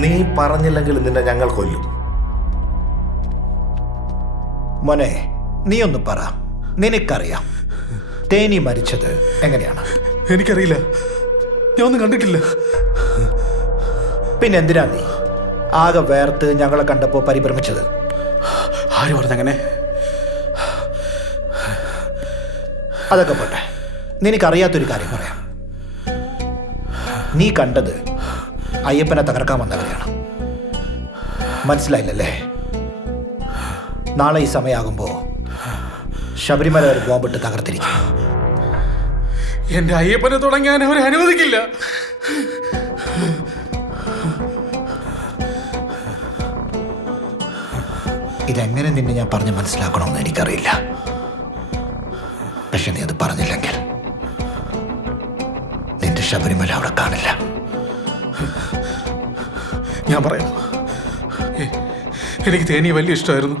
നീ പറഞ്ഞില്ലെങ്കിൽ നിന്നെ ഞങ്ങൾ കൊല്ലും. മോനെ, നീ ഒന്ന് പറ, നിനക്കറിയാം തേനി മരിച്ചത് എങ്ങനെയാണ്? എനിക്കറിയില്ല, ഞാൻ ഒന്നും കണ്ടിട്ടില്ല. പിന്നെ എന്തിനാ നീ ആകെ വേർത്ത് ഞങ്ങളെ കണ്ടപ്പോ പരിഭ്രമിച്ചത്? ആര് പറഞ്ഞങ്ങനെ? അതൊക്കെ പോട്ടെ, നിനക്കറിയാത്തൊരു കാര്യം പറയാം. നീ കണ്ടത് അയ്യപ്പനെ തകർക്കാൻ വന്നവരെയാണ്. മനസ്സിലായില്ലല്ലേ? നാളെ ഈ സമയമാകുമ്പോ ശബരിമല ഒരു ബോംബിട്ട് തകർത്തിരിക്കും. എന്റെ അയ്യപ്പനെ തുടങ്ങാൻ അവരെ അനുവദിക്കില്ല. ഇതെങ്ങനെ നിന്നെ ഞാൻ പറഞ്ഞ് മനസ്സിലാക്കണമെന്ന് എനിക്കറിയില്ല. പക്ഷെ നീ അത് പറഞ്ഞില്ലെങ്കിൽ നിന്റെ ശബരിമല അവിടെ കാണില്ല. ഞാൻ പറയാം, എനിക്ക് തേനിയെ വലിയ ഇഷ്ടമായിരുന്നു.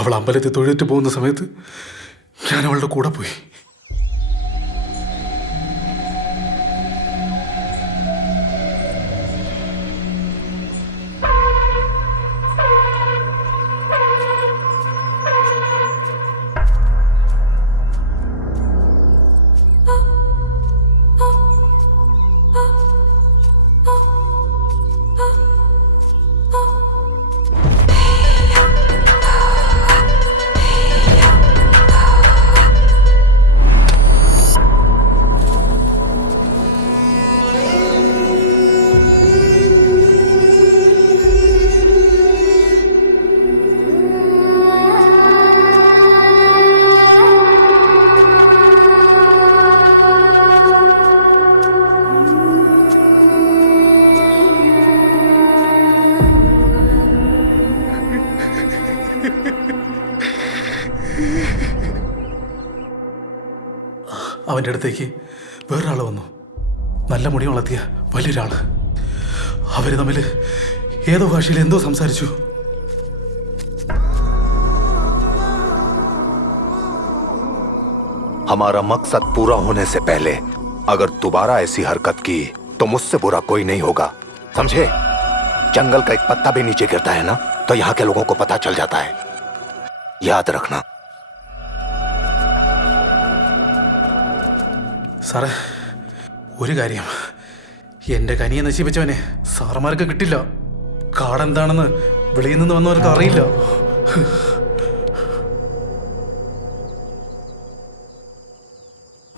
അവൾ അമ്പലത്തിൽ തൊഴുതിട്ട് പോകുന്ന സമയത്ത് ഞാൻ അവളുടെ കൂടെ പോയി. അവൻ്റെ അടുത്തേക്ക് വേറൊരാൾ വന്നു. നല്ല മുടി വളർത്തിയ വലിയൊരാള്. അവര് തമ്മിൽ ഏതോ ഭാഷയിൽ എന്തോ സംസാരിച്ചു. हमारा मकसद पूरा होने से पहले अगर दोबारा ऐसी हरकत की तो मुझसे बुरा कोई नहीं होगा, समझे? जंगल का एक पत्ता भी नीचे गिरता है ना तो यहाँ के लोगों को पता चल जाता है, याद रखना. സാറേ, ഒരു കാര്യം, എൻ്റെ കനിയെ നശിപ്പിച്ചവനെ സാറന്മാർക്ക് കിട്ടില്ല. കാടെന്താണെന്ന് വെളിയിൽ നിന്ന് വന്നവർക്ക് അറിയില്ല.